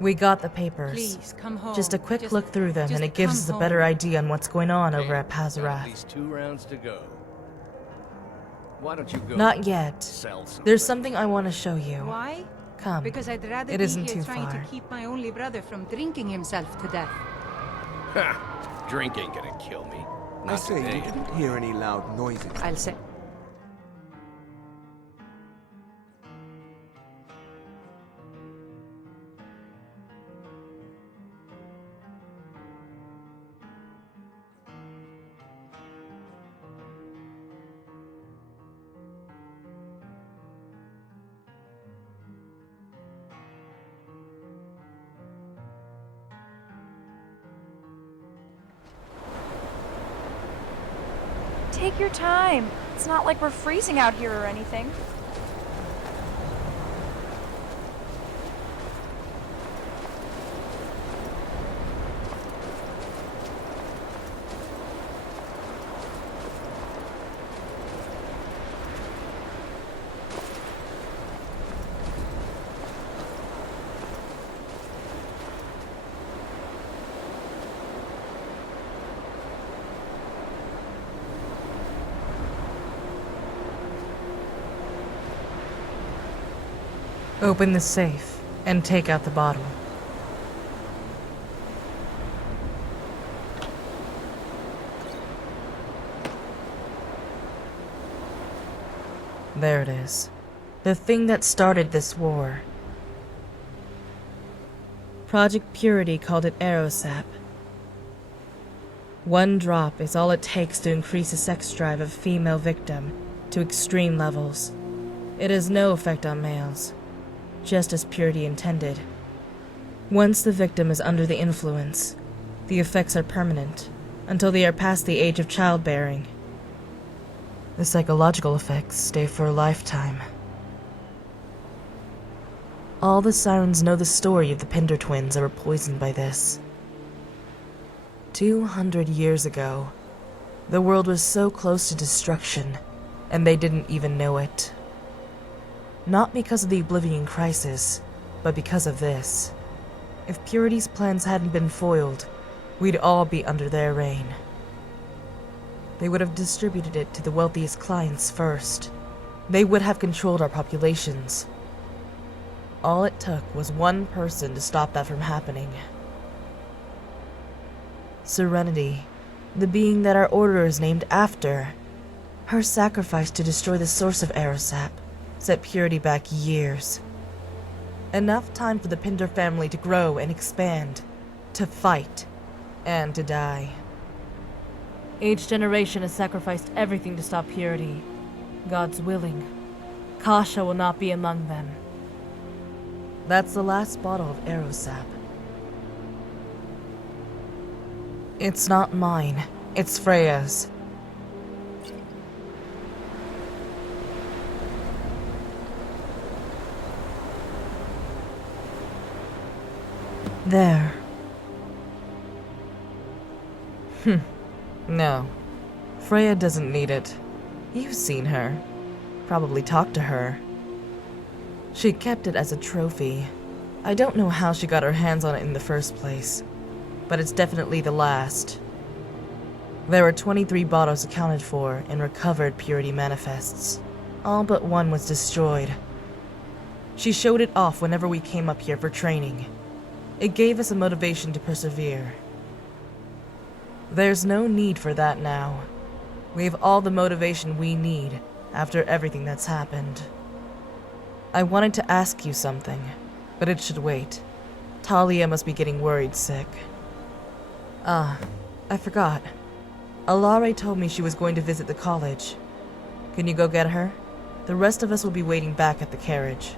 We got the papers. Please, come home. Just a quick look through them and it come gives us a better home. idea on what's going on over at Got at Pazarath. least 2 rounds to go. Why don't you go? Not yet. Sell something. There's something I want to show you. Why? Come. Because I'd rather It be isn't here too trying far. to keep my only brother from drinking himself to death. Ha! Drink ain't gonna kill me. I Not say, today. you didn't hear any loud noises. I'll say. Take your time. It's not like we're freezing out here or anything. Open the safe and take out the bottle. There it is. The thing that started this war. Project Purity called it Aerosap. 1 drop is all it takes to increase the sex drive of a female victim to extreme levels. It has no effect on males, just as Purity intended. Once the victim is under the influence, the effects are permanent until they are past the age of childbearing. The psychological effects stay for a lifetime. All the sirens know the story of the Pinder twins that were poisoned by this. 200 years ago, the world was so close to destruction, and they didn't even know it. Not because of the Oblivion Crisis, but because of this. If Purity's plans hadn't been foiled, we'd all be under their reign. They would have distributed it to the wealthiest clients first. They would have controlled our populations. All it took was 1 person to stop that from happening. Serenity, the being that our order is named after. Her sacrifice to destroy the source of Aerosap set Purity back years. Enough time for the Pinder family to grow and expand, to fight, and to die. Each generation has sacrificed everything to stop Purity. God's willing. Kasha will not be among them. That's the last bottle of Aerosap. It's not mine. It's Freya's. There. No. Freya doesn't need it. You've seen her. Probably talked to her. She kept it as a trophy. I don't know how she got her hands on it in the first place, but it's definitely the last. There were 23 bottles accounted for in recovered Purity manifests. All but 1 was destroyed. She showed it off whenever we came up here for training. It gave us a motivation to persevere. There's no need for that now. We have all the motivation we need after everything that's happened. I wanted to ask you something, but it should wait. Talia must be getting worried sick. I forgot. Alare told me she was going to visit the college. Can you go get her? The rest of us will be waiting back at the carriage.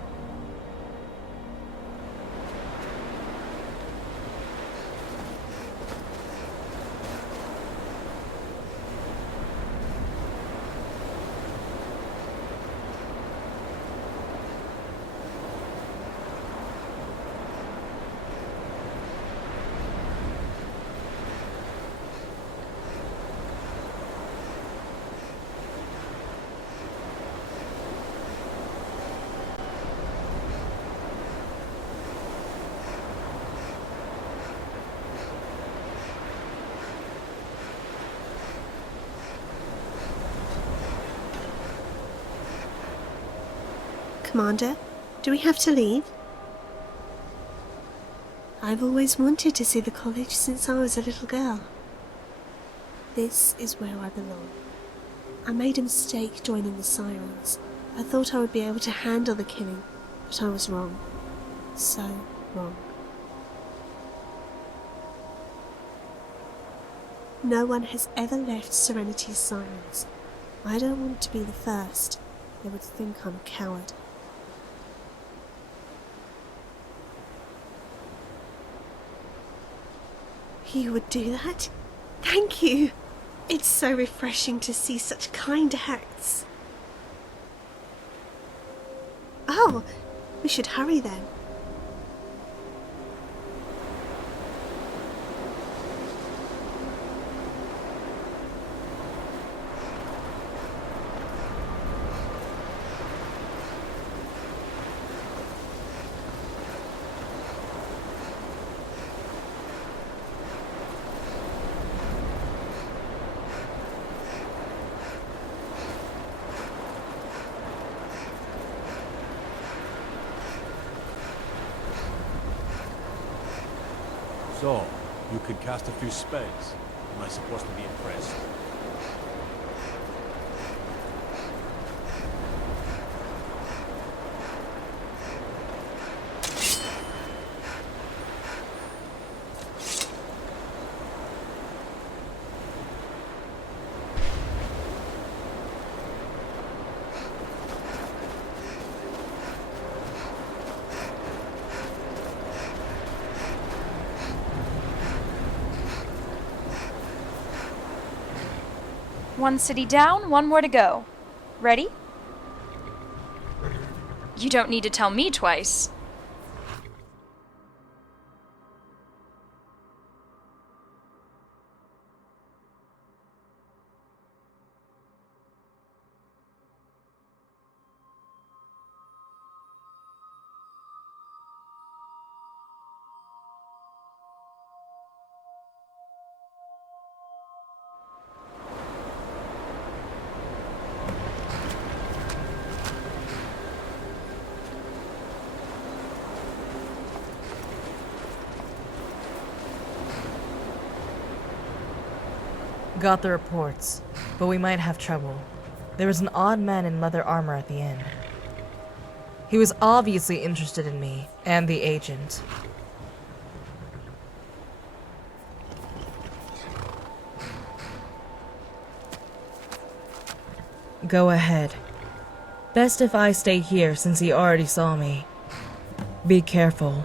Commander, do we have to leave? I've always wanted to see the college since I was a little girl. This is where I belong. I made a mistake joining the Sirens. I thought I would be able to handle the killing, but I was wrong. So wrong. No one has ever left Serenity's Sirens. I don't want to be the first. They would think I'm a coward. You would do that? Thank you! It's so refreshing to see such kind acts. Oh, we should hurry then. So, you can cast a few spells. Am I supposed to be impressed? One city down, one more to go. Ready? You don't need to tell me twice. Got the reports, but we might have trouble. There was an odd man in leather armor at the inn. He was obviously interested in me and the agent. Go ahead. Best if I stay here since he already saw me. Be careful.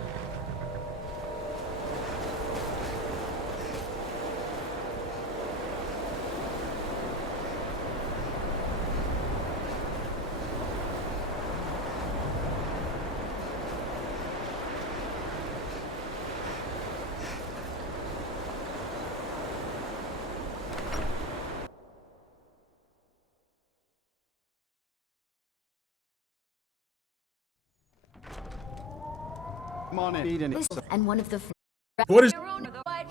Come on in. And one of the What is...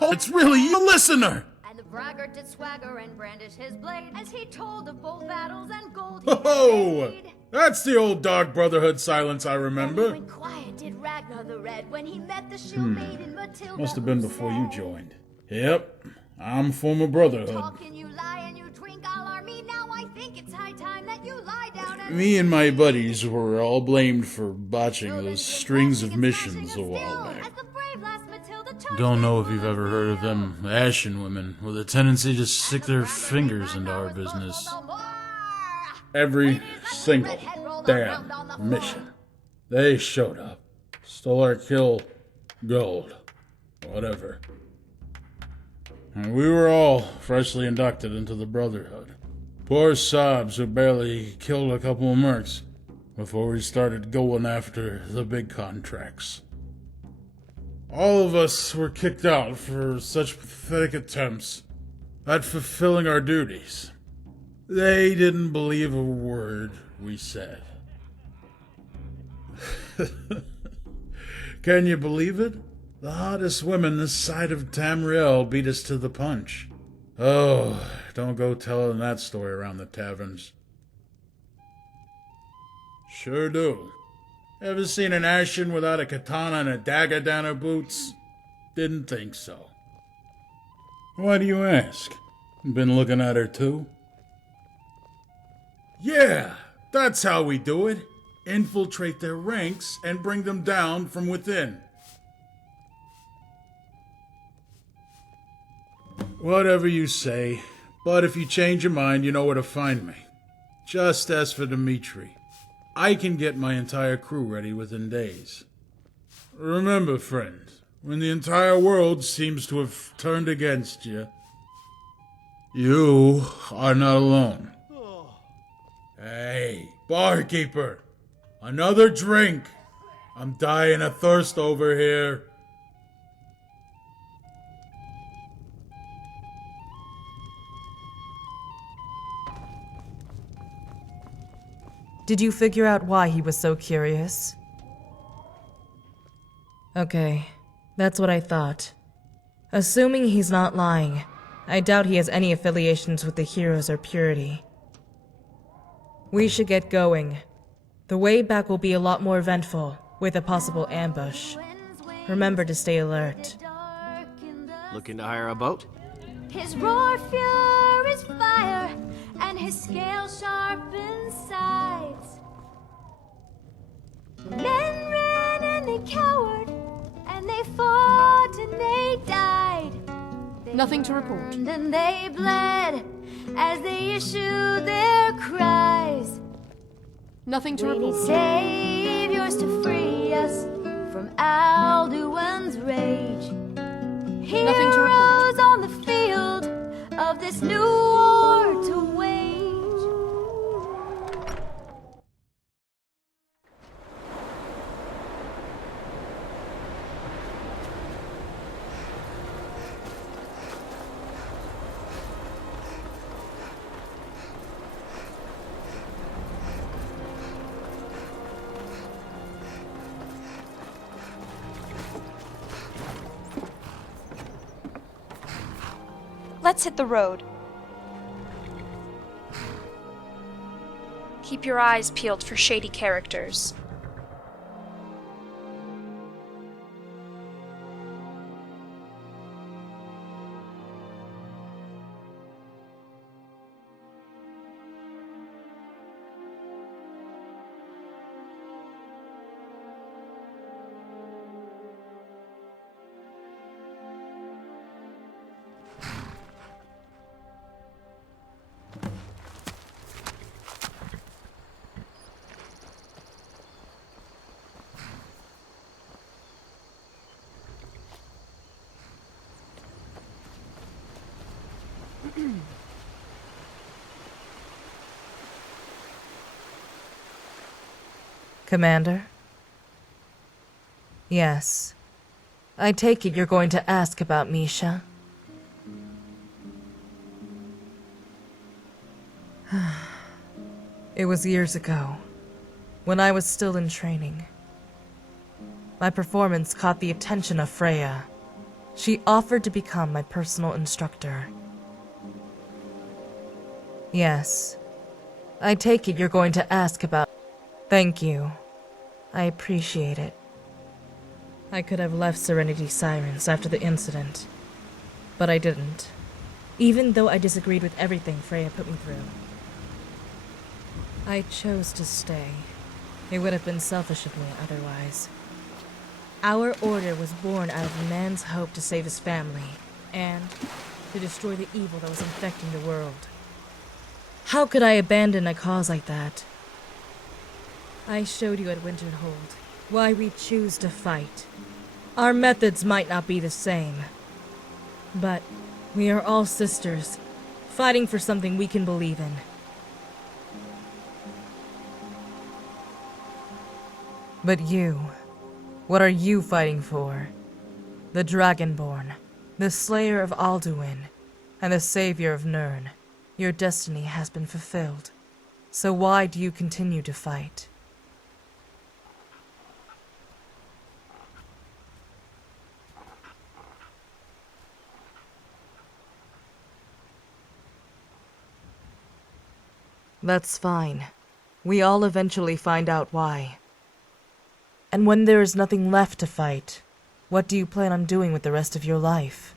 It's really you, listener! and the braggart did swagger and brandish his blade as he told of bold battles and gold he Oh, had made. that's the old Dog Brotherhood silence I And he remember. went quiet did Ragnar the Red when he met the shield maiden Matilda. Must have been who before you said, joined. Yep, I'm former Brotherhood. "Talk and you lie and you drink alarmy. Now I think it's high time that you lie down and Me and my buddies were all blamed for botching those strings of missions a while back. Don't know if you've ever heard of them Ashen women with a tendency to stick their fingers into our business. Every single damn mission. They showed up. Stole our kill, gold, whatever. And we were all freshly inducted into the Brotherhood. Poor sobs who barely killed a couple of mercs before we started going after the big contracts. All of us were kicked out for such pathetic attempts at fulfilling our duties. They didn't believe a word we said. Can you believe it? The hottest women this side of Tamriel beat us to the punch. Oh, don't go telling that story around the taverns. Sure do. Ever seen an Ashen without a katana and a dagger down her boots? Didn't think so. Why do you ask? Been looking at her too? Yeah, that's how we do it. Infiltrate their ranks and bring them down from within. Whatever you say, but if you change your mind, you know where to find me. Just as for Dimitri, I can get my entire crew ready within days. Remember, friend, when the entire world seems to have turned against you, you are not alone. Hey, barkeeper, another drink. I'm dying of thirst over here. Did you figure out why he was so curious? Okay, that's what I thought. Assuming he's not lying, I doubt he has any affiliations with the heroes or Purity. We should get going. The way back will be a lot more eventful, with a possible ambush. Remember to stay alert. Looking to hire a boat? His roar furies fire, and his scale sharpens sides. Men ran and they cowered, and they fought and they died. They Nothing to report. burned and they bled as they issued their cries. Nothing to We need report. saviors to free us from Alduin's rage. Nothing to report. Heroes on the field of this new war to wage. Let's hit the road. Keep your eyes peeled for shady characters. Commander? Yes. I take it you're going to ask about Misha. It was years ago, when I was still in training. My performance caught the attention of Freya. She offered to become my personal instructor. Yes. I take it you're going to ask about... Thank you. I appreciate it. I could have left Serenity Sirens after the incident, but I didn't, even though I disagreed with everything Freya put me through. I chose to stay. It would have been selfish of me otherwise. Our order was born out of a man's hope to save his family, and to destroy the evil that was infecting the world. How could I abandon a cause like that? I showed you at Winterhold why we choose to fight. Our methods might not be the same, but we are all sisters, fighting for something we can believe in. But you, what are you fighting for? The Dragonborn, the Slayer of Alduin, and the Savior of Nirn. Your destiny has been fulfilled. So why do you continue to fight? That's fine. We all eventually find out why. And when there is nothing left to fight, what do you plan on doing with the rest of your life?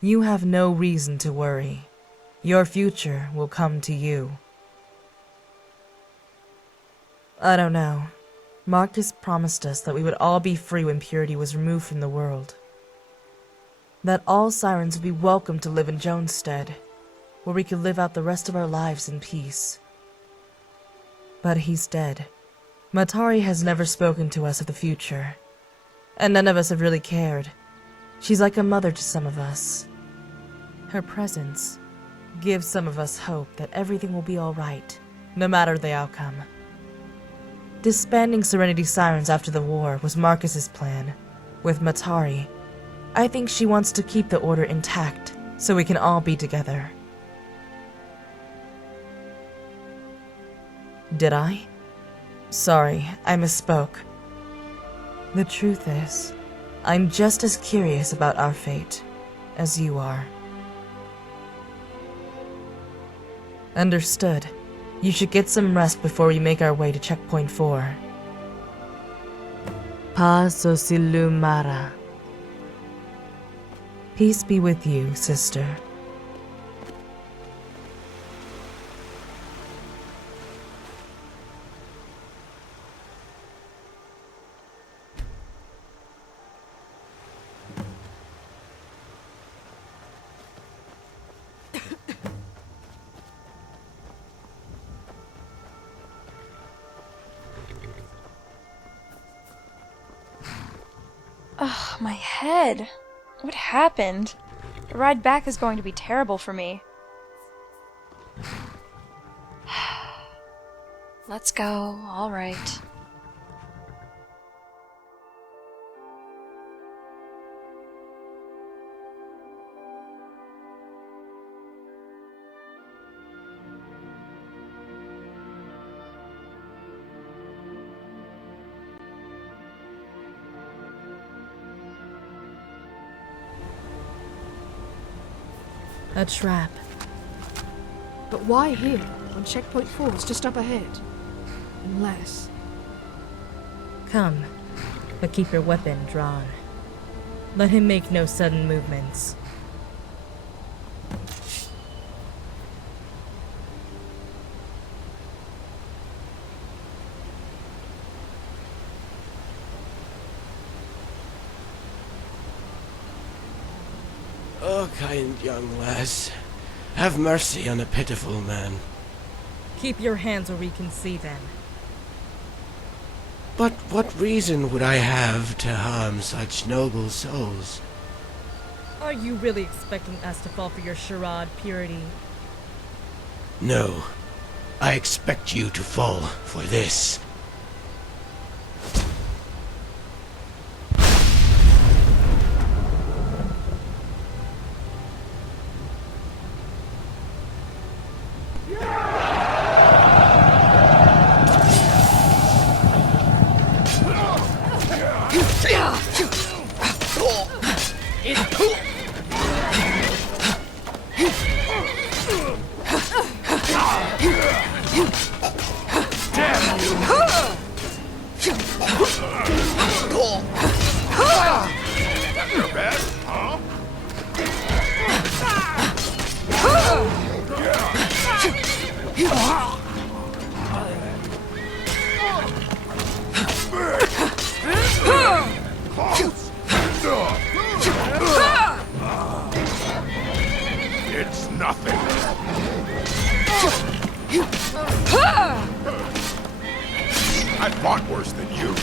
You have no reason to worry. Your future will come to you. I don't know. Marcus promised us that we would all be free when purity was removed from the world. That all sirens would be welcome to live in Joanstead, where we could live out the rest of our lives in peace. But he's dead. Matari has never spoken to us of the future, and none of us have really cared. She's like a mother to some of us. Her presence gives some of us hope that everything will be all right, no matter the outcome. Disbanding Serenity Sirens after the war was Marcus's plan. With Matari, I think she wants to keep the order intact so we can all be together. Did I? Sorry, I misspoke. The truth is, I'm just as curious about our fate as you are. Understood. You should get some rest before we make our way to Checkpoint 4. Pa Sosilumara. Peace be with you, sister. Ugh, my head. What happened? The ride back is going to be terrible for me. Let's go, alright. A trap. But why here, when Checkpoint 4 is just up ahead? Unless... Come, but keep your weapon drawn. Let him make no sudden movements. Oh, kind young lass, have mercy on a pitiful man. Keep your hands where we can see them. But what reason would I have to harm such noble souls? Are you really expecting us to fall for your charade, Purity? No, I expect you to fall for this. It's nothing. I fought worse than you.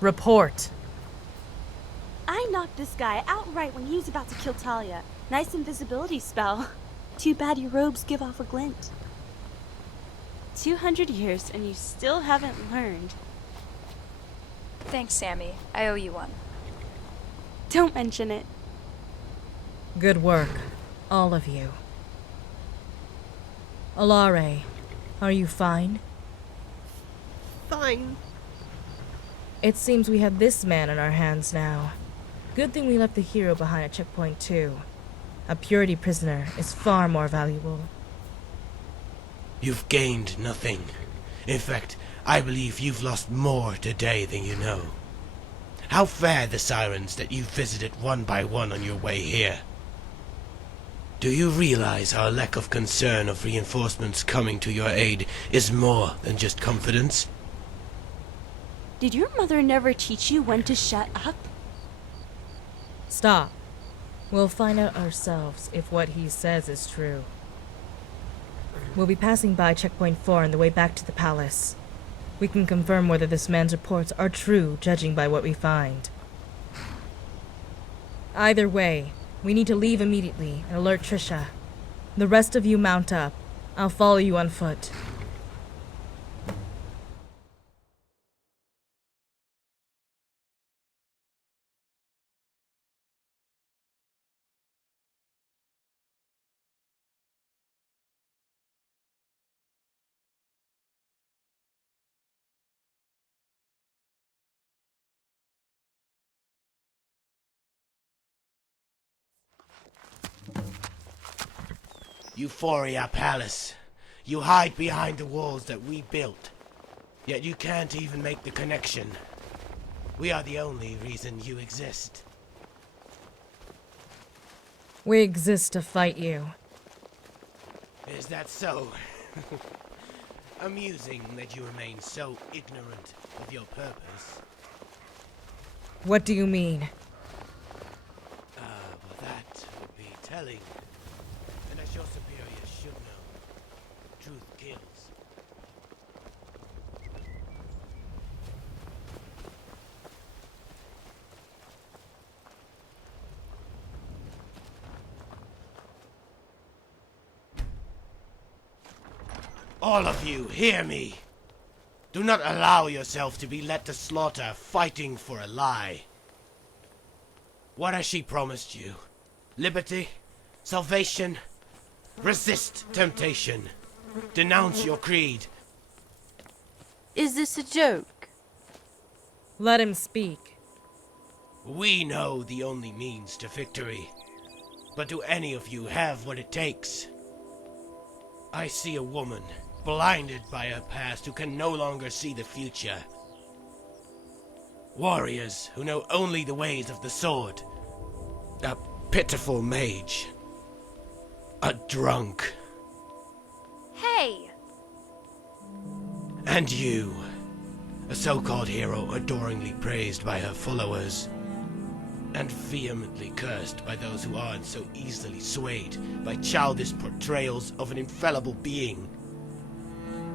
Report. I knocked this guy outright when he was about to kill Talia. Nice invisibility spell. Too bad your robes give off a glint. 200 years and you still haven't learned. Thanks, Sammy. I owe you one. Don't mention it. Good work, all of you. Alare, are you fine? Fine. It seems we have this man in our hands now. Good thing we left the hero behind at checkpoint 2. A purity prisoner is far more valuable. You've gained nothing. In fact, I believe you've lost more today than you know. How fare the sirens that you visited one by one on your way here? Do you realize our lack of concern of reinforcements coming to your aid is more than just confidence? Did your mother never teach you when to shut up? Stop. We'll find out ourselves if what he says is true. We'll be passing by checkpoint 4 on the way back to the palace. We can confirm whether this man's reports are true, judging by what we find. Either way, we need to leave immediately and alert Trisha. The rest of you mount up. I'll follow you on foot. Euphoria Palace. You hide behind the walls that we built. Yet you can't even make the connection. We are the only reason you exist. We exist to fight you. Is that so? Amusing that you remain so ignorant of your purpose. What do you mean? Well, that would be telling. And as your superiors should know, truth kills. All of you, hear me. Do not allow yourself to be led to slaughter fighting for a lie. What has she promised you? Liberty? Salvation? Resist temptation. Denounce your creed. Is this a joke? Let him speak. We know the only means to victory. But do any of you have what it takes? I see a woman, blinded by her past, who can no longer see the future. Warriors who know only the ways of the sword. A pitiful mage. A drunk. Hey! And you, a so-called hero adoringly praised by her followers, and vehemently cursed by those who aren't so easily swayed by childish portrayals of an infallible being.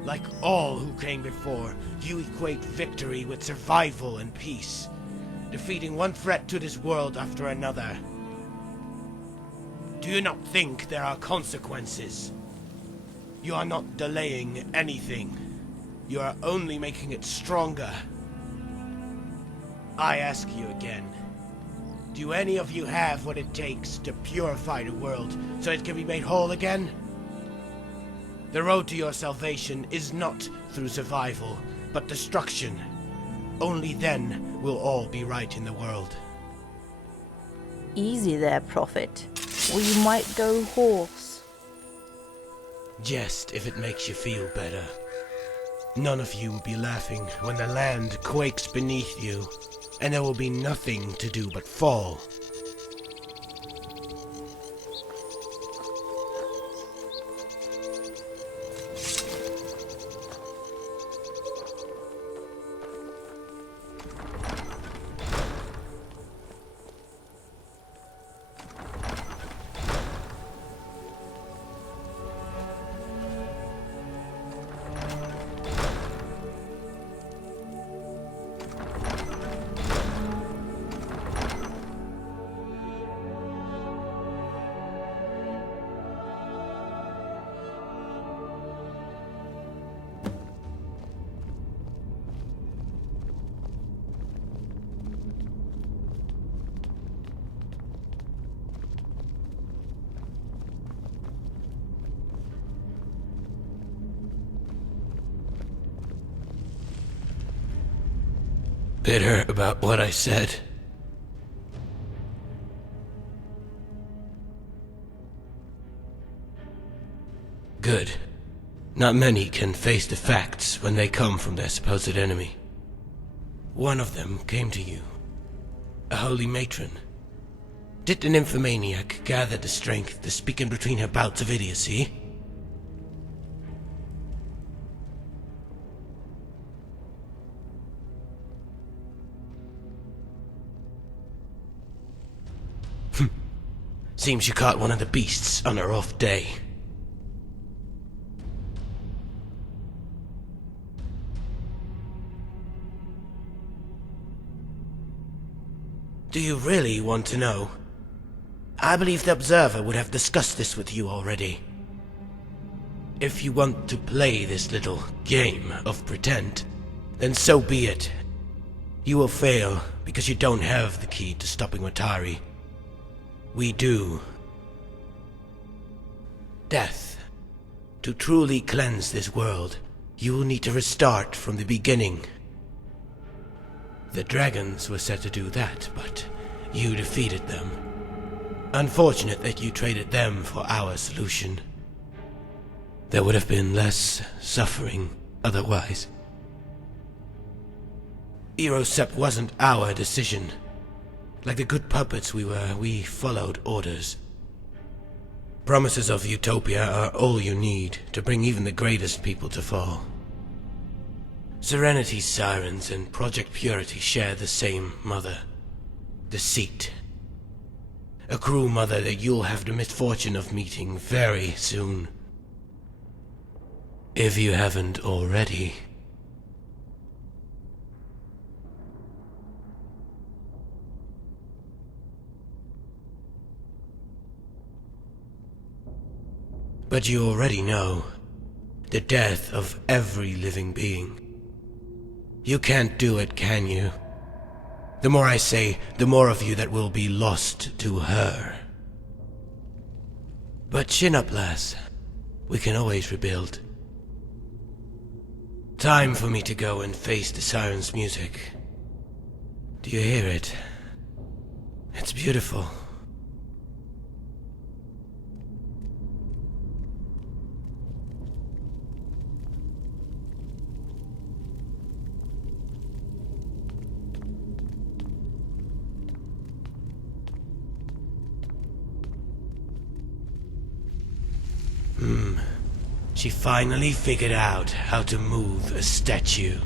Like all who came before, you equate victory with survival and peace, defeating one threat to this world after another. Do you not think there are consequences? You are not delaying anything. You are only making it stronger. I ask you again. Do any of you have what it takes to purify the world so it can be made whole again? The road to your salvation is not through survival, but destruction. Only then will all be right in the world. Easy there, Prophet. Or you might go hoarse. Jest if it makes you feel better. None of you will be laughing when the land quakes beneath you, and there will be nothing to do but fall. Bitter about what I said? Good. Not many can face the facts when they come from their supposed enemy. One of them came to you. A holy matron. Did an nymphomaniac gather the strength to speak in between her bouts of idiocy? Seems you caught one of the beasts on a rough day. Do you really want to know? I believe the Observer would have discussed this with you already. If you want to play this little game of pretend, then so be it. You will fail because you don't have the key to stopping Watari. We do. Death. To truly cleanse this world, you will need to restart from the beginning. The dragons were set to do that, but you defeated them. Unfortunate that you traded them for our solution. There would have been less suffering otherwise. Erosep wasn't our decision. Like the good puppets we were, we followed orders. Promises of utopia are all you need to bring even the greatest people to fall. Serenity's sirens and Project Purity share the same mother. Deceit. A cruel mother that you'll have the misfortune of meeting very soon. If you haven't already. But you already know the death of every living being. You can't do it, can you? The more I say, the more of you that will be lost to her. But chin up, lass. We can always rebuild. Time for me to go and face the siren's music. Do you hear it? It's beautiful. She finally figured out how to move a statue.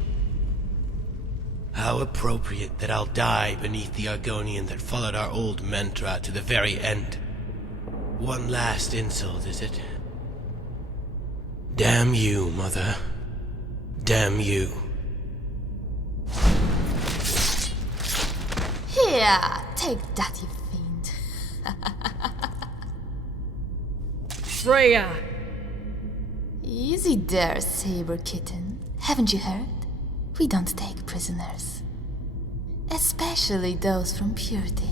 How appropriate that I'll die beneath the Argonian that followed our old mantra to the very end. One last insult, is it? Damn you, Mother. Damn you. Here, take that, you fiend. Freya! Easy there, saber kitten. Haven't you heard? We don't take prisoners. Especially those from Purity.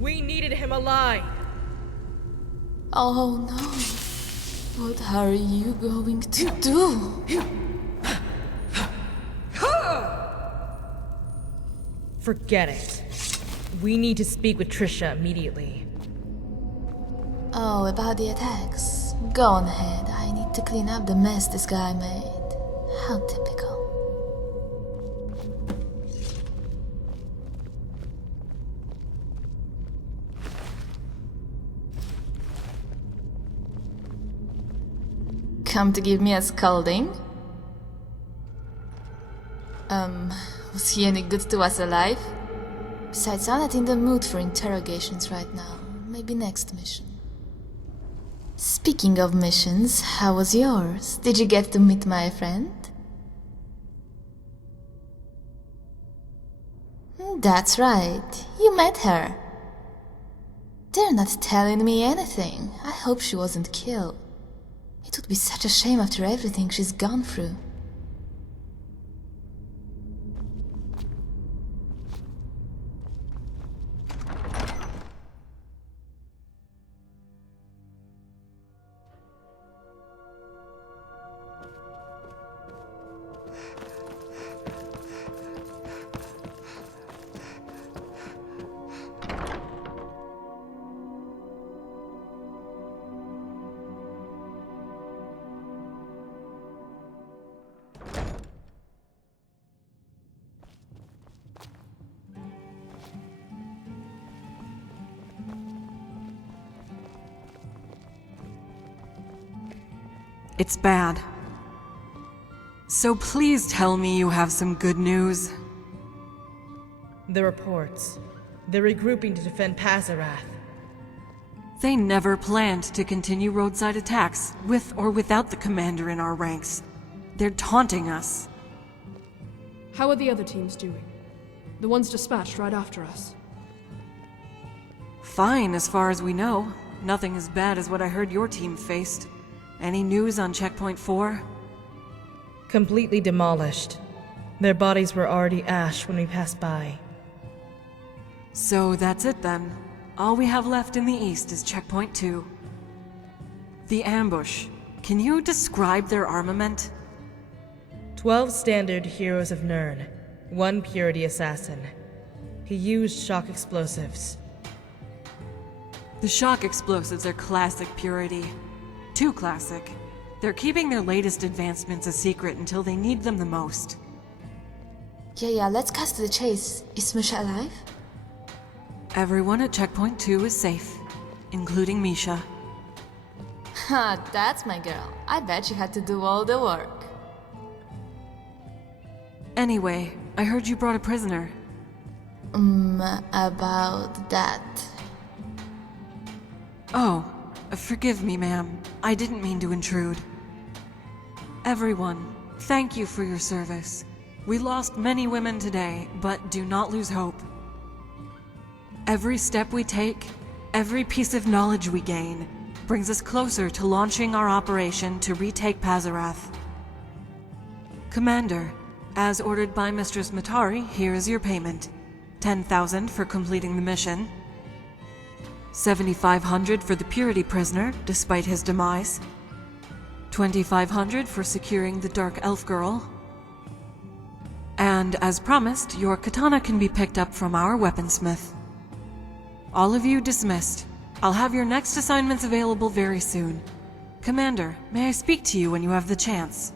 We needed him alive! Oh no. What are you going to do? Forget it. We need to speak with Trisha immediately. Oh, about the attacks. Go on ahead. I need to clean up the mess this guy made. How typical. Come to give me a scolding? Was he any good to us alive? Besides, I'm not in the mood for interrogations right now. Maybe next mission. Speaking of missions, how was yours? Did you get to meet my friend? That's right, you met her. They're not telling me anything. I hope she wasn't killed. It would be such a shame after everything she's gone through. It's bad. So please tell me you have some good news. The reports. They're regrouping to defend Pazarath. They never planned to continue roadside attacks, with or without the commander in our ranks. They're taunting us. How are the other teams doing? The ones dispatched right after us. Fine, as far as we know. Nothing as bad as what I heard your team faced. Any news on Checkpoint 4? Completely demolished. Their bodies were already ash when we passed by. So that's it then. All we have left in the east is Checkpoint 2. The ambush. Can you describe their armament? 12 standard heroes of Nirn. 1 purity assassin. He used shock explosives. The shock explosives are classic purity. Too classic. They're keeping their latest advancements a secret until they need them the most. Yeah, let's cut to the chase. Is Misha alive? Everyone at Checkpoint 2 is safe, including Misha. Ha, that's my girl. I bet she had to do all the work. Anyway, I heard you brought a prisoner. About that. Oh, forgive me, ma'am. I didn't mean to intrude. Everyone, thank you for your service. We lost many women today, but do not lose hope. Every step we take, every piece of knowledge we gain, brings us closer to launching our operation to retake Pazarath. Commander, as ordered by Mistress Matari, here is your payment. 10,000 for completing the mission. 7,500 for the purity prisoner, despite his demise. 2,500 for securing the Dark Elf Girl. And as promised, your katana can be picked up from our weaponsmith. All of you dismissed. I'll have your next assignments available very soon. Commander, may I speak to you when you have the chance?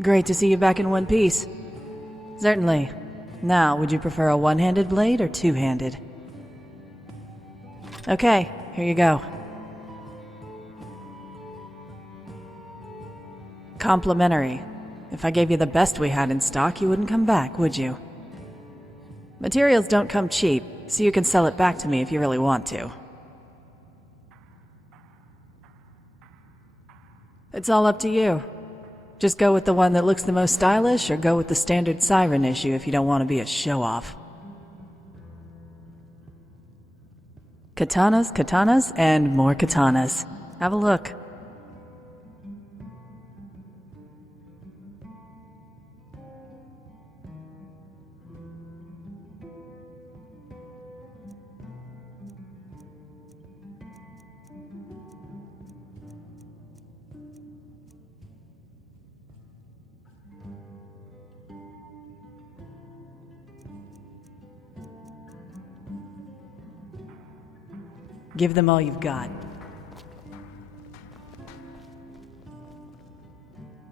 Great to see you back in one piece. Certainly. Now, would you prefer a one-handed blade or two-handed? Okay, here you go. Complimentary. If I gave you the best we had in stock, you wouldn't come back, would you? Materials don't come cheap, so you can sell it back to me if you really want to. It's all up to you. Just go with the one that looks the most stylish, or go with the standard siren issue if you don't want to be a show-off. Katanas, katanas, and more katanas. Have a look. Give them all you've got.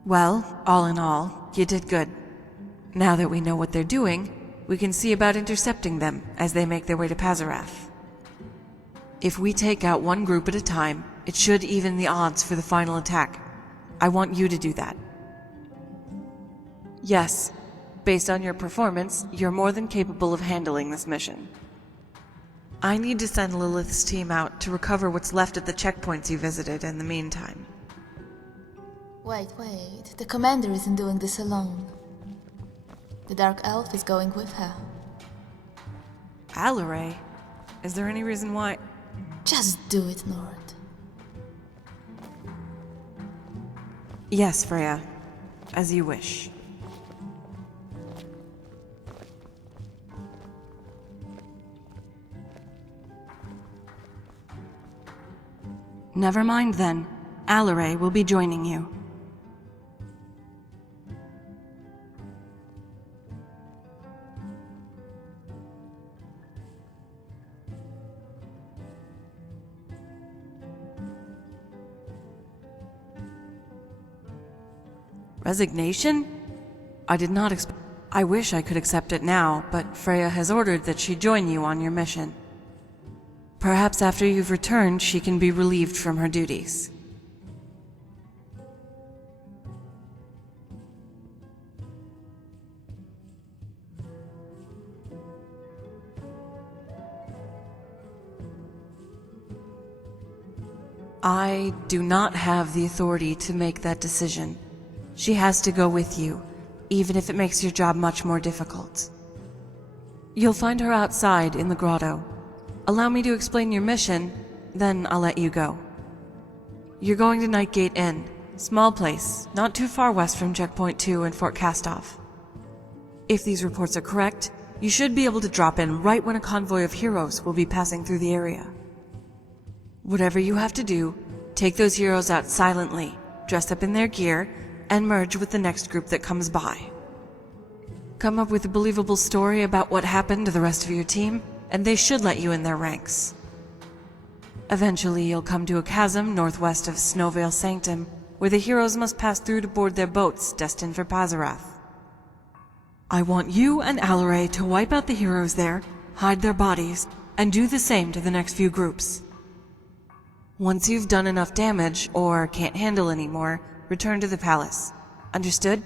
Well, all in all, you did good. Now that we know what they're doing, we can see about intercepting them as they make their way to Pazarath. If we take out one group at a time, it should even the odds for the final attack. I want you to do that. Yes, based on your performance, you're more than capable of handling this mission. I need to send Lilith's team out to recover what's left at the checkpoints you visited in the meantime. Wait. The commander isn't doing this alone. The Dark Elf is going with her. Alaray? Is there any reason why? Just do it, Nord. Yes, Freya. As you wish. Never mind then. Alaray will be joining you. Resignation? I did not expect... I wish I could accept it now, but Freya has ordered that she join you on your mission. Perhaps after you've returned, she can be relieved from her duties. I do not have the authority to make that decision. She has to go with you, even if it makes your job much more difficult. You'll find her outside in the grotto. Allow me to explain your mission, then I'll let you go. You're going to Nightgate Inn, small place, not too far west from Checkpoint 2 and Fort Castoff. If these reports are correct, you should be able to drop in right when a convoy of heroes will be passing through the area. Whatever you have to do, take those heroes out silently, dress up in their gear, and merge with the next group that comes by. Come up with a believable story about what happened to the rest of your team, and they should let you in their ranks. Eventually, you'll come to a chasm northwest of Snowvale Sanctum, where the heroes must pass through to board their boats destined for Pazarath. I want you and Alaray to wipe out the heroes there, hide their bodies, and do the same to the next few groups. Once you've done enough damage, or can't handle anymore, return to the palace. Understood?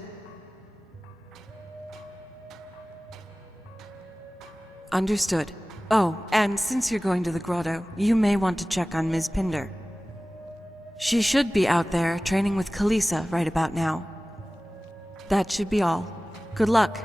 Understood. Oh, and since you're going to the grotto, you may want to check on Ms. Pinder. She should be out there training with Kalisa right about now. That should be all. Good luck.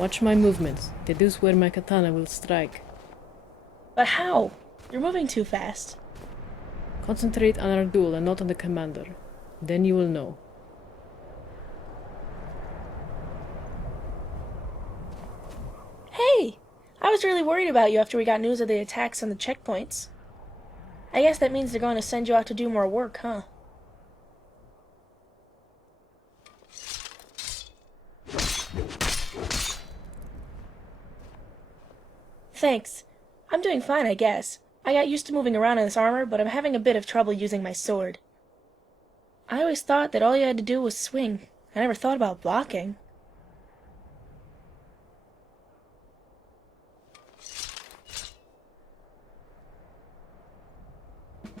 Watch my movements. Deduce where my katana will strike. But how? You're moving too fast. Concentrate on our duel and not on the commander. Then you will know. Hey! I was really worried about you after we got news of the attacks on the checkpoints. I guess that means they're going to send you out to do more work, huh? Thanks. I'm doing fine, I guess. I got used to moving around in this armor, but I'm having a bit of trouble using my sword. I always thought that all you had to do was swing. I never thought about blocking.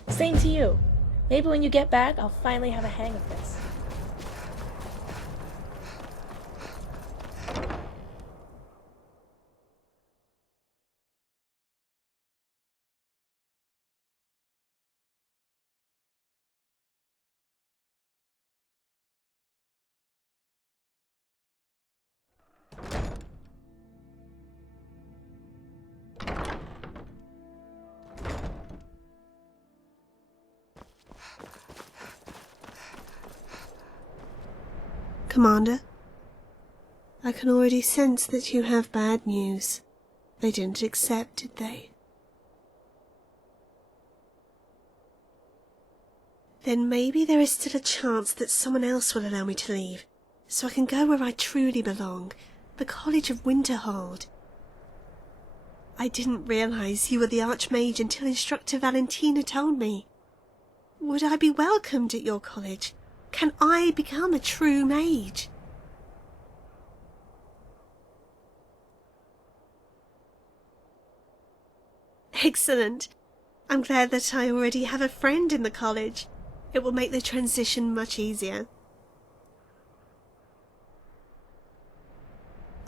Same to you. Maybe when you get back, I'll finally have a hang of this. Commander, I can already sense that you have bad news. They didn't accept, did they? Then maybe there is still a chance that someone else will allow me to leave, so I can go where I truly belong, the College of Winterhold. I didn't realize you were the Archmage until Instructor Valentina told me. Would I be welcomed at your college? Can I become a true mage? Excellent. I'm glad that I already have a friend in the college. It will make the transition much easier.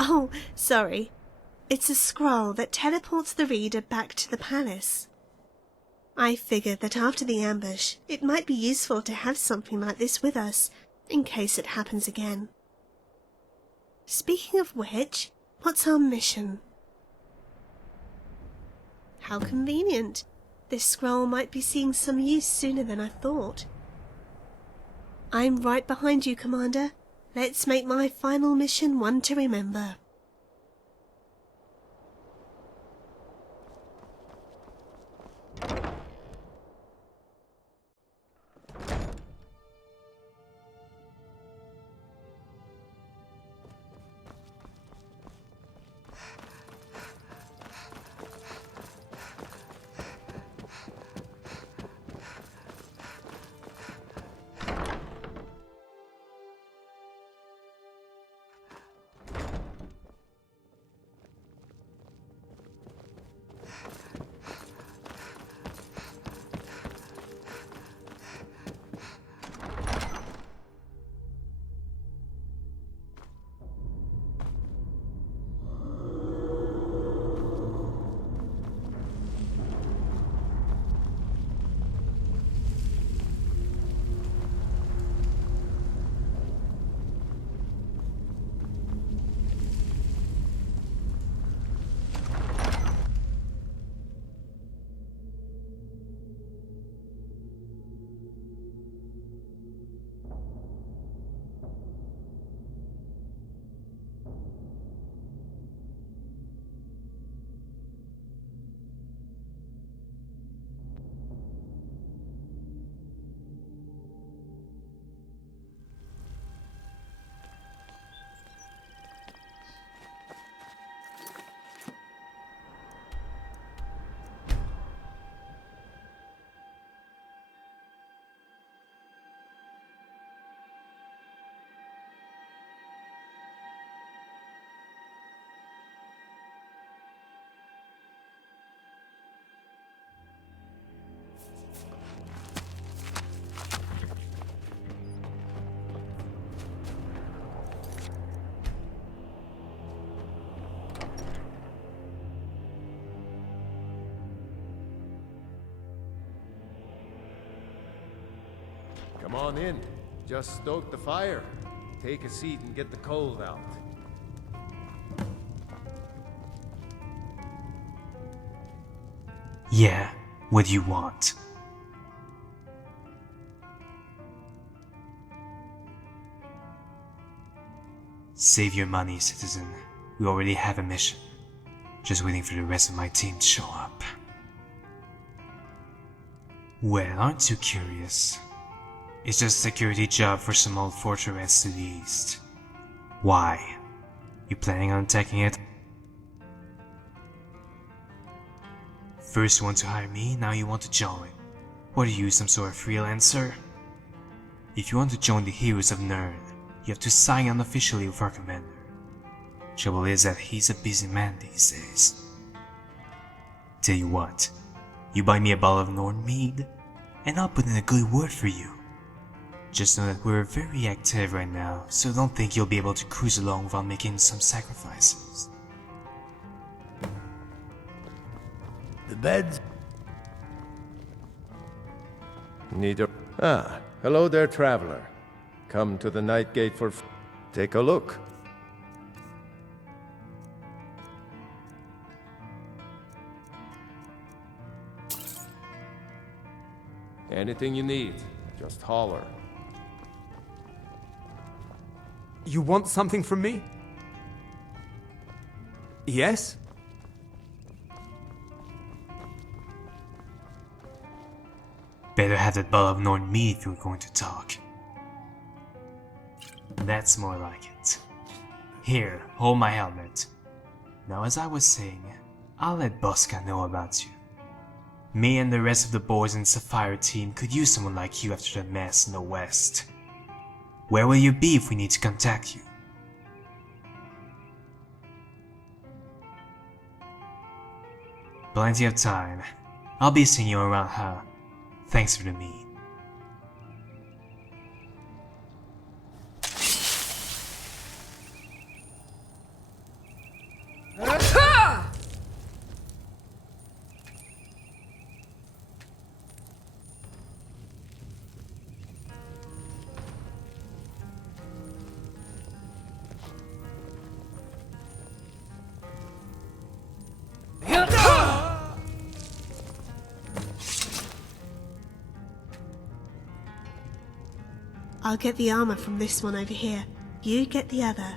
Oh, sorry. It's a scroll that teleports the reader back to the palace. I figured that after the ambush, it might be useful to have something like this with us, in case it happens again. Speaking of which, what's our mission? How convenient. This scroll might be seeing some use sooner than I thought. I'm right behind you, Commander. Let's make my final mission one to remember. Come on in. Just stoke the fire. Take a seat and get the cold out. Yeah, what do you want? Save your money, citizen. We already have a mission. Just waiting for the rest of my team to show up. Well, aren't you curious? It's just a security job for some old fortress to the east. Why? You planning on attacking it? First you want to hire me, now you want to join. What are you, some sort of freelancer? If you want to join the Heroes of Nern, you have to sign on officially with our commander. Trouble is that he's a busy man these days. Tell you what, you buy me a bottle of Norn Maid, and I'll put in a good word for you. Just know that we're very active right now, so don't think you'll be able to cruise along without making some sacrifices. The beds. Neither. Ah, hello there, traveler. Come to the Night Gate for. Take a look. Anything you need, just holler. You want something from me? Yes? Better have that bottle of Norn Maid if you're going to talk. That's more like it. Here, hold my helmet. Now as I was saying, I'll let Bosca know about you. Me and the rest of the boys in Sapphire team could use someone like you after the mess in the West. Where will you be if we need to contact you? Plenty of time. I'll be seeing you around, huh? Thanks for the meet. I'll get the armor from this one over here. You get the other.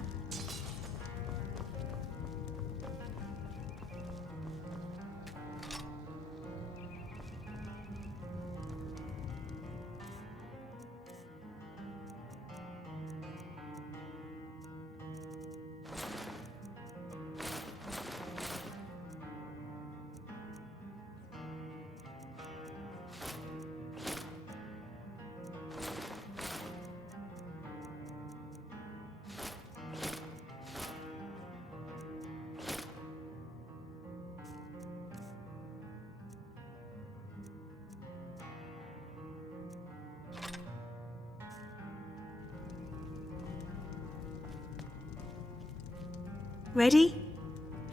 Ready?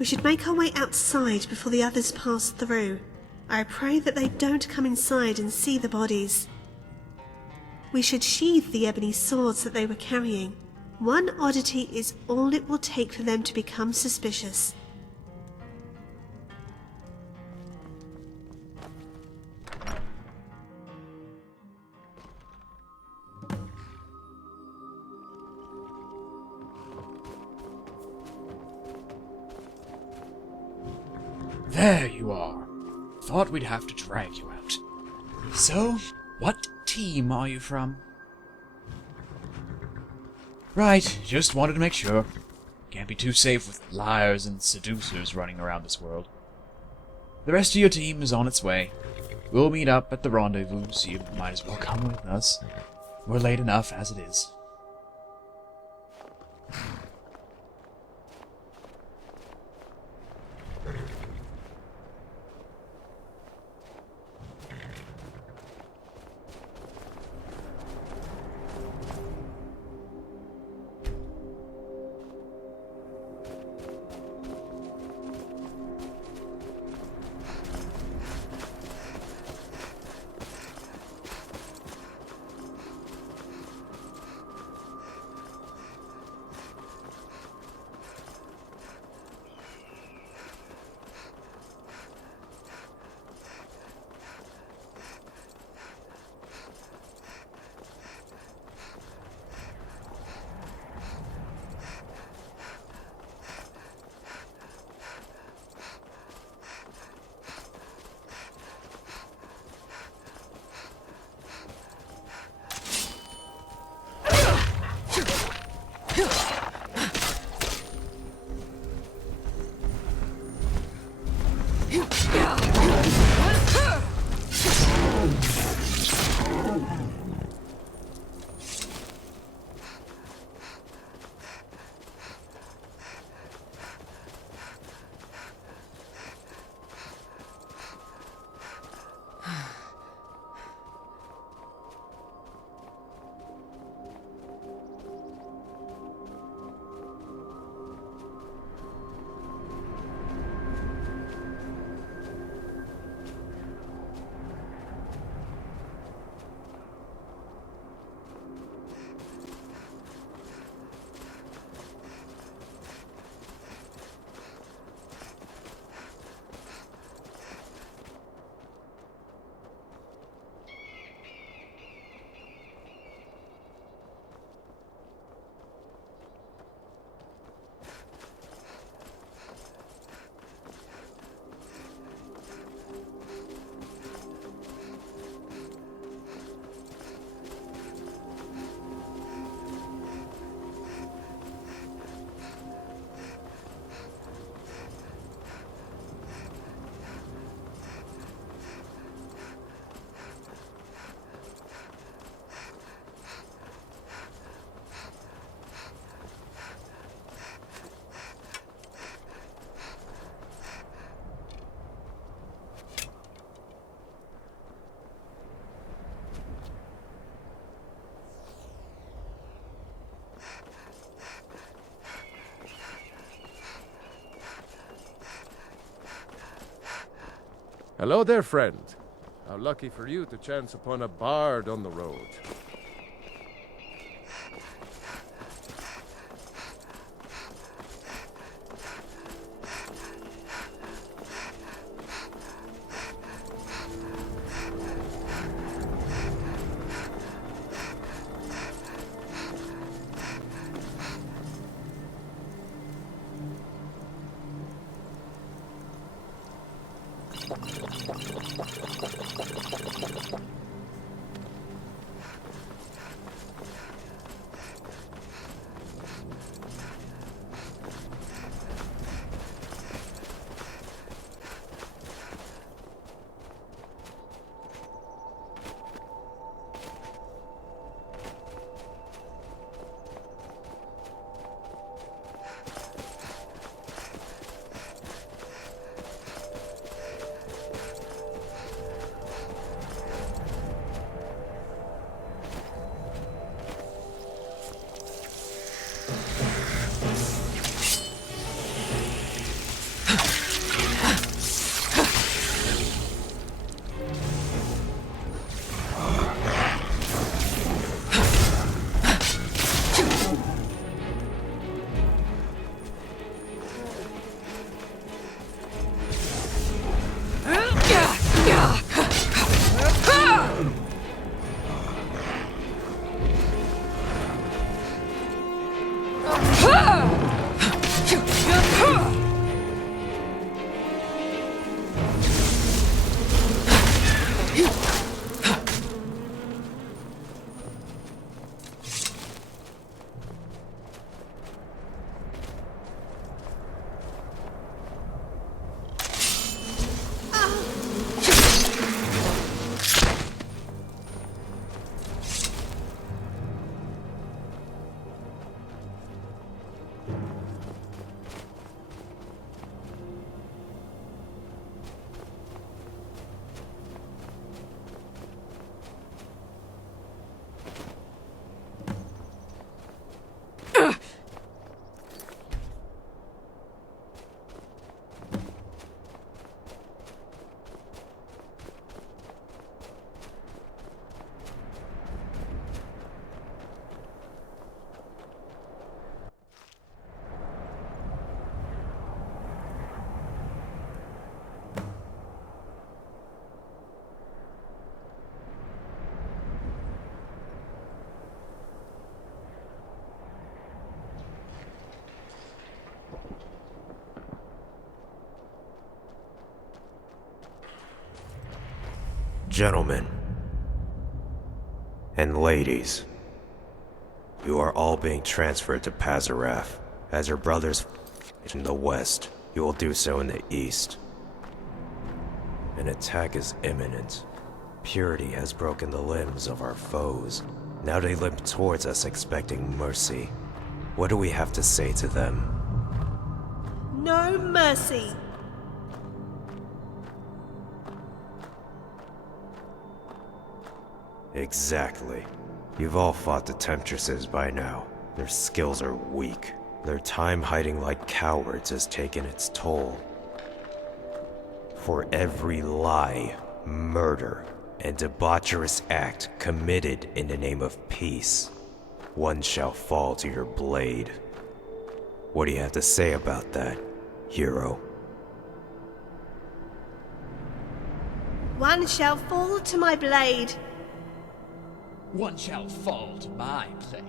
We should make our way outside before the others pass through. I pray that they don't come inside and see the bodies. We should sheathe the ebony swords that they were carrying. One oddity is all it will take for them to become suspicious. There you are. Thought we'd have to drag you out. So, what team are you from? Right, just wanted to make sure. Can't be too safe with liars and seducers running around this world. The rest of your team is on its way. We'll meet up at the rendezvous, so you might as well come with us. We're late enough as it is. Hello there, friend. How lucky for you to chance upon a bard on the road. Gentlemen and ladies, you are all being transferred to Pazarath. As your brothers in the west, you will do so in the east. An attack is imminent. Purity has broken the limbs of our foes. Now they limp towards us expecting mercy. What do we have to say to them? No mercy! Exactly. You've all fought the Temptresses by now. Their skills are weak. Their time hiding like cowards has taken its toll. For every lie, murder, and debaucherous act committed in the name of peace, one shall fall to your blade. What do you have to say about that, hero? One shall fall to my blade. One shall fall to my blade.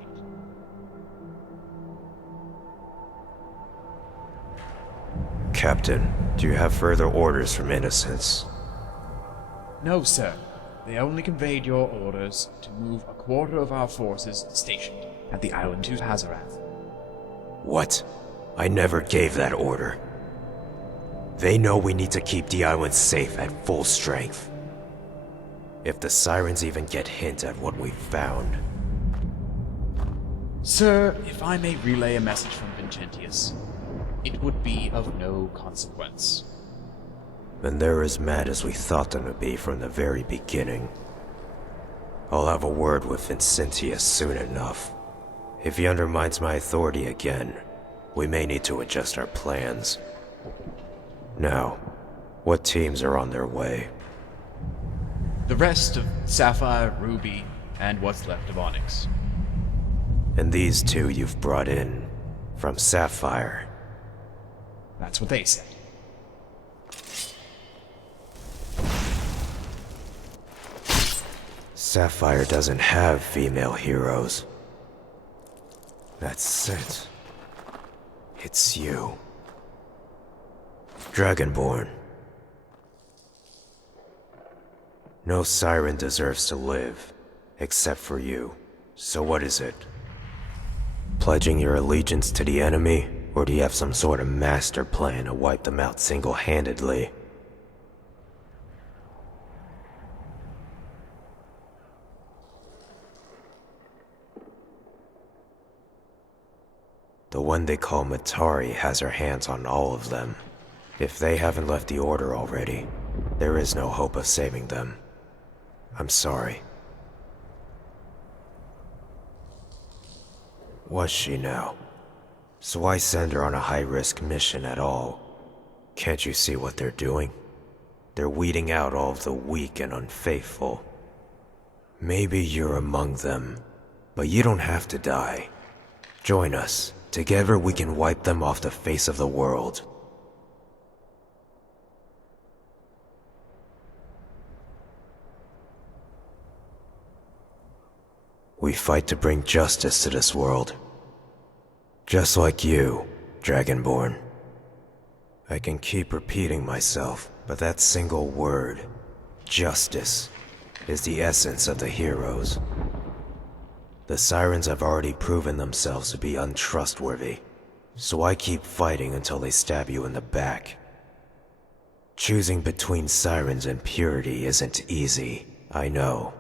Captain, do you have further orders from Innocents? No, sir. They only conveyed your orders to move a quarter of our forces stationed at the island to Hazarath. What? I never gave that order. They know we need to keep the island safe at full strength. If the Sirens even get hint at what we've found. Sir, if I may relay a message from Vincentius, it would be of no consequence. Then they're as mad as we thought them to be from the very beginning. I'll have a word with Vincentius soon enough. If he undermines my authority again, we may need to adjust our plans. Now, What teams are on their way? The rest of Sapphire, Ruby, and what's left of Onyx. And these two you've brought in from Sapphire. That's what they said. Sapphire doesn't have female heroes. That's it. It's you. Dragonborn. No siren deserves to live, except for you. So what is it? Pledging your allegiance to the enemy, or do you have some sort of master plan to wipe them out single-handedly? The one they call Matari has her hands on all of them. If they haven't left the Order already, there is no hope of saving them. I'm sorry. Was she now? So why send her on a high-risk mission at all? Can't you see what they're doing? They're weeding out all of the weak and unfaithful. Maybe you're among them, but you don't have to die. Join us. Together we can wipe them off the face of the world. We fight to bring justice to this world. Just like you, Dragonborn. I can keep repeating myself, but that single word, justice, is the essence of the heroes. The Sirens have already proven themselves to be untrustworthy, so I keep fighting until they stab you in the back. Choosing between Sirens and purity isn't easy, I know.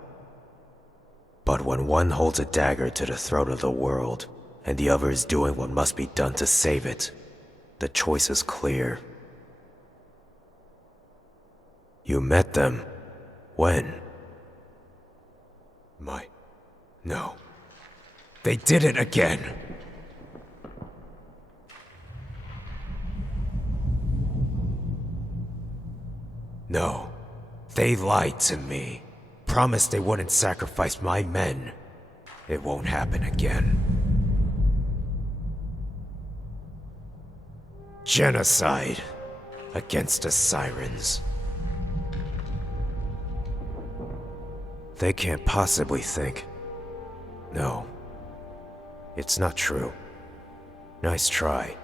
But when one holds a dagger to the throat of the world, and the other is doing what must be done to save it, the choice is clear. You met them. When? No. They did it again! No. They lied to me. Promised they wouldn't sacrifice my men. It won't happen again. Genocide against the Sirens. They can't possibly think. No. It's not true. Nice try.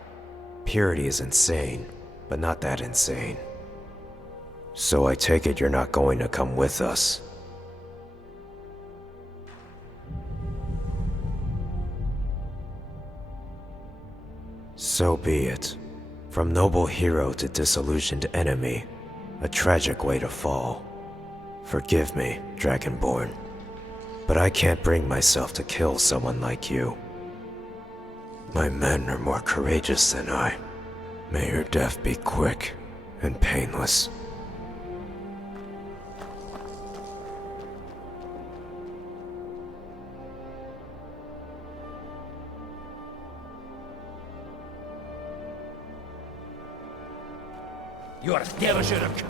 Purity is insane, but not that insane. So I take it you're not going to come with us. So be it. From noble hero to disillusioned enemy, a tragic way to fall. Forgive me, Dragonborn, but I can't bring myself to kill someone like you. My men are more courageous than I. May your death be quick and painless. You are never should have.